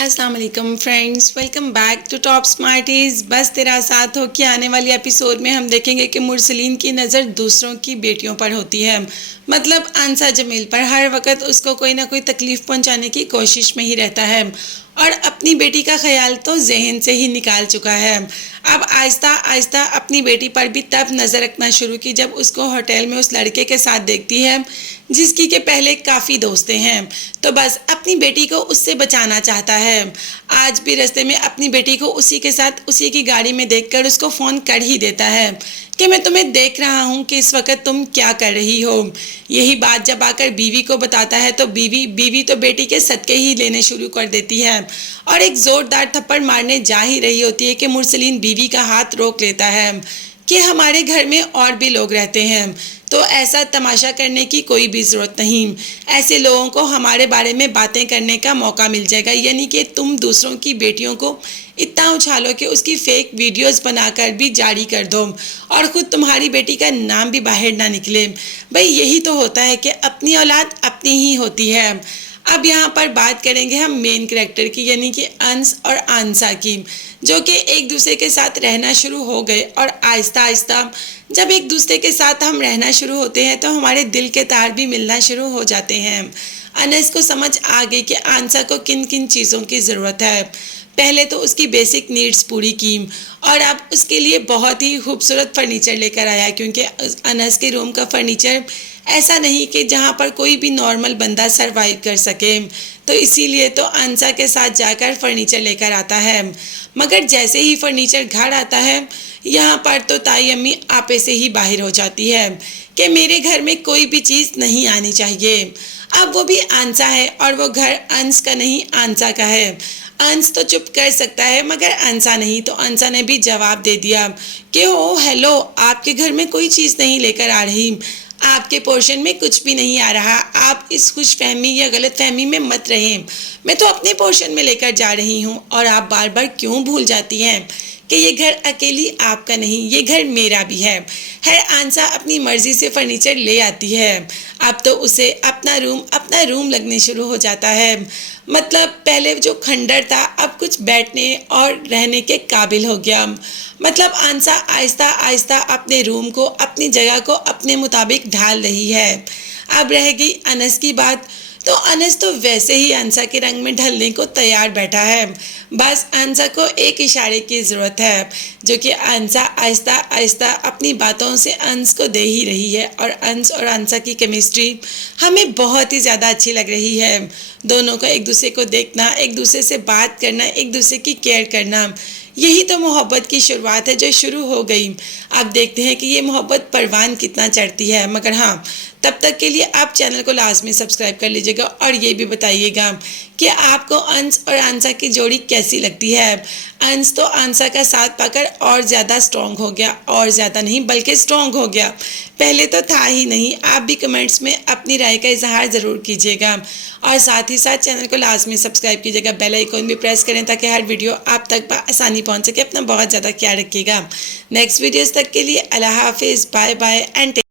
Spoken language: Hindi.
अस्सलाम वालेकुम friends, welcome back to Top Smarties. बस तेरा साथ हो कि आने वाली एपिसोड में हम देखेंगे कि मुरसलीन की नज़र दूसरों की बेटियों पर होती है। मतलब आंसा जमील पर हर वक्त उसको कोई ना कोई तकलीफ़ पहुंचाने की कोशिश में ही रहता है और अपनी बेटी का ख्याल तो जहन से ही निकाल चुका है। अब आहिस्ता आहिस्ता अपनी बेटी पर भी तब नज़र रखना शुरू की जब उसको होटल में उस लड़के के साथ देखती है जिसकी के पहले काफ़ी दोस्तें हैं। तो बस अपनी बेटी को उससे बचाना चाहता है। आज भी रास्ते में अपनी बेटी को उसी के साथ उसी की गाड़ी में देखकर उसको फ़ोन कर ही देता है कि मैं तुम्हें देख रहा हूँ कि इस वक्त तुम क्या कर रही हो। यही बात जब आकर बीवी को बताता है तो बीवी तो बेटी के सदके ही लेने शुरू कर देती है और एक ज़ोरदार थप्पड़ मारने जा ही रही होती है कि मुरसलीन बीवी का हाथ रोक लेता है कि हमारे घर में और भी लोग रहते हैं, तो ऐसा तमाशा करने की कोई भी ज़रूरत नहीं। ऐसे लोगों को हमारे बारे में बातें करने का मौका मिल जाएगा, यानी कि तुम दूसरों की बेटियों को इतना उछालो कि उसकी फेक वीडियोस बनाकर भी जारी कर दो और ख़ुद तुम्हारी बेटी का नाम भी बाहर ना निकले। भाई यही तो होता है कि अपनी औलाद अपनी ही होती है। अब यहाँ पर बात करेंगे हम मेन कैरेक्टर की, यानी कि अंश और आंसा की, जो कि एक दूसरे के साथ रहना शुरू हो गए और आहिस्ता आहिस्ता जब एक दूसरे के साथ हम रहना शुरू होते हैं तो हमारे दिल के तार भी मिलना शुरू हो जाते हैं। अनस को समझ आ गई कि आंसा को किन किन चीज़ों की ज़रूरत है। पहले तो उसकी बेसिक नीड्स पूरी की और अब उसके लिए बहुत ही खूबसूरत फर्नीचर लेकर आया, क्योंकि अनस के रूम का फर्नीचर ऐसा नहीं कि जहाँ पर कोई भी नॉर्मल बंदा सरवाइव कर सके, तो इसीलिए तो अंसा के साथ जाकर फर्नीचर लेकर आता है। मगर जैसे ही फर्नीचर घर आता है यहाँ पर तो ताई अम्मी आपे से ही बाहर हो जाती है कि मेरे घर में कोई भी चीज़ नहीं आनी चाहिए। अब वो भी आंसा है और वो घर अंश का नहीं आंसा का है। अंश तो चुप कर सकता है मगर अंसा नहीं, तो अंसा ने भी जवाब दे दिया कि ओ हेलो, आपके घर में कोई चीज़ नहीं लेकर आ रही, आपके पोर्शन में कुछ भी नहीं आ रहा। आप इस खुश फहमी या गलत फहमी में मत रहें, मैं तो अपने पोर्शन में लेकर जा रही हूँ। और आप बार बार क्यों भूल जाती हैं कि ये घर अकेली आपका नहीं, ये घर मेरा भी है। आंसा अपनी मर्जी से फर्नीचर ले आती है। अब तो उसे अपना रूम लगने शुरू हो जाता है। मतलब पहले जो खंडर था अब कुछ बैठने और रहने के काबिल हो गया। मतलब आंसा आहिस्ता आहिस्ता अपने रूम को, अपनी जगह को अपने मुताबिक ढाल रही है। अब रह गई अनस की बात, तो अनस तो वैसे ही अंसा के रंग में ढलने को तैयार बैठा है। बस अंसा को एक इशारे की ज़रूरत है, जो कि अंसा आहिस्ता आहिस्ता अपनी बातों से अंश को दे ही रही है। और अंश और अंसा की केमिस्ट्री हमें बहुत ही ज़्यादा अच्छी लग रही है। दोनों का एक दूसरे को देखना, एक दूसरे से बात करना, एक दूसरे की केयर करना, यही तो मोहब्बत की शुरुआत है जो शुरू हो गई। अब देखते हैं कि ये मोहब्बत परवान कितना चढ़ती है। मगर हाँ, तब तक के लिए आप चैनल को लाजमी सब्सक्राइब कर लीजिएगा और ये भी बताइएगा कि आपको अंश और आंसा की जोड़ी कैसी लगती है। अंश तो आंसा का साथ पाकर और ज़्यादा स्ट्रॉन्ग हो गया, और ज़्यादा नहीं बल्कि स्ट्रॉन्ग हो गया, पहले तो था ही नहीं। आप भी कमेंट्स में अपनी राय का इजहार ज़रूर कीजिएगा और साथ ही साथ चैनल को लाजमी सब्सक्राइब कीजिएगा, बेल आइकन भी प्रेस करें ताकि हर वीडियो आप तक आसानी पहुँच सके। अपना बहुत ज़्यादा ख्याल रखिएगा। नेक्स्ट वीडियोज़ तक के लिए अल्लाह हाफिज़, बाय बाय एंड